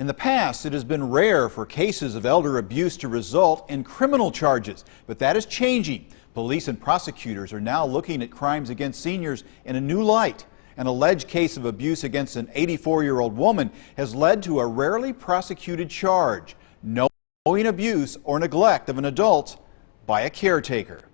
In the past, it has been rare for cases of elder abuse to result in criminal charges, but that is changing. Police and prosecutors are now looking at crimes against seniors in a new light. An alleged case of abuse against an 84-year-old woman has led to a rarely prosecuted charge: knowing abuse or neglect of an adult by a caretaker.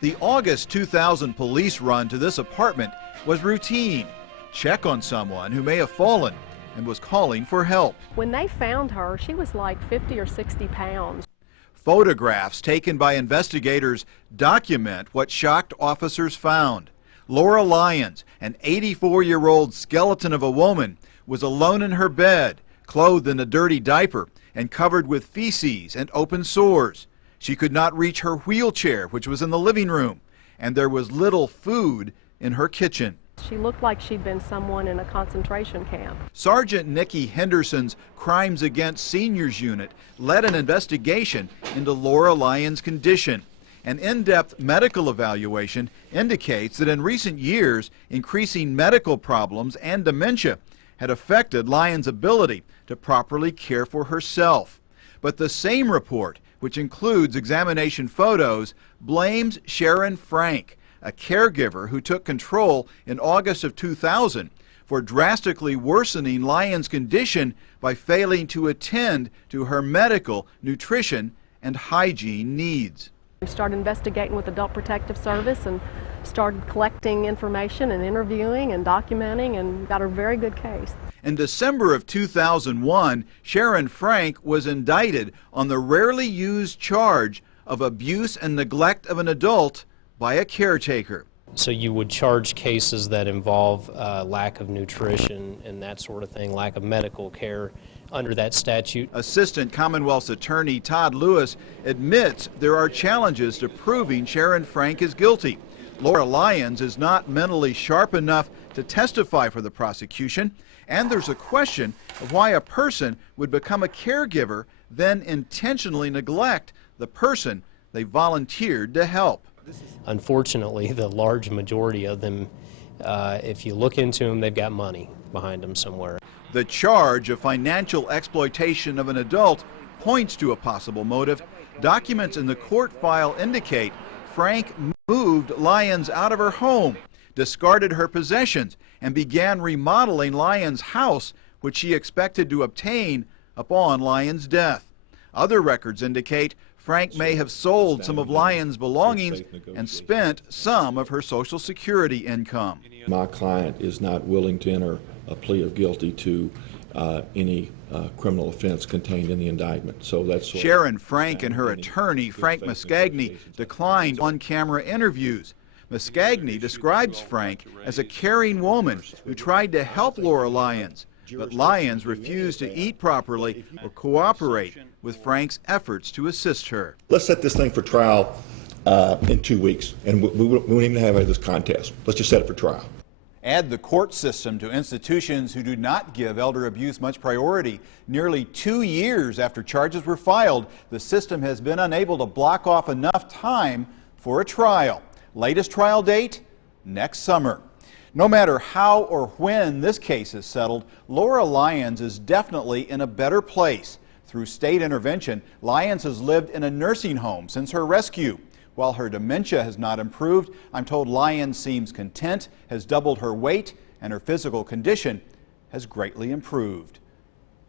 The August 2000 police run to this apartment was routine. Check on someone who may have fallen and was calling for help. When they found her, she was like 50 or 60 pounds. Photographs taken by investigators document what shocked officers found. Laura Lyons, an 84-year-old skeleton of a woman, was alone in her bed, clothed in a dirty diaper and covered with feces and open sores. She could not reach her wheelchair, which was in the living room, and there was little food in her kitchen. She looked like she'd been someone in a concentration camp. Sergeant Nikki Henderson's Crimes Against Seniors unit led an investigation into Laura Lyons' condition. An in-depth medical evaluation indicates that in recent years, increasing medical problems and dementia had affected Lyons' ability to properly care for herself. But the same report, which includes examination photos, blames Sharon Frank, a caregiver who took control in August of 2000, for drastically worsening Lyons' condition by failing to attend to her medical, nutrition, and hygiene needs. We started investigating with Adult Protective Service and started collecting information and interviewing and documenting and got a very good case. In December of 2001, Sharon Frank was indicted on the rarely used charge of abuse and neglect of an adult by a caretaker. So you would charge cases that involve lack of nutrition and that sort of thing, lack of medical care under that statute. Assistant Commonwealth's Attorney Todd Lewis admits there are challenges to proving Sharon Frank is guilty. Laura Lyons is not mentally sharp enough to testify for the prosecution, and there's a question of why a person would become a caregiver, then intentionally neglect the person they volunteered to help. Unfortunately, the large majority of them, if you look into them, they've got money behind them somewhere. The charge of financial exploitation of an adult points to a possible motive. Documents in the court file indicate Frank moved Lyons out of her home, discarded her possessions, and began remodeling Lyons' house, which she expected to obtain upon Lyons' death. Other records indicate Frank may have sold some of Lyons' belongings and spent some of her Social Security income. My client is not willing to enter a plea of guilty to any criminal offense contained in the indictment. So that's Sharon Frank and her attorney, Frank Muscagni, declined on-camera interviews. Muscagni describes Frank as a caring woman who tried to help Laura Lyons, but Lyons refused to eat properly or cooperate with Frank's efforts to assist her. Let's set this thing for trial in 2 weeks, and we won't even have this contest. Let's just set it for trial. Add the court system to institutions who do not give elder abuse much priority. Nearly 2 years after charges were filed, the system has been unable to block off enough time for a trial. Latest trial date? Next summer. No matter how or when this case is settled, Laura Lyons is definitely in a better place. Through state intervention, Lyons has lived in a nursing home since her rescue. While her dementia has not improved, I'm told Lyons seems content, has doubled her weight, and her physical condition has greatly improved.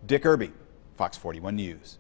Dick Irby, Fox 41 News.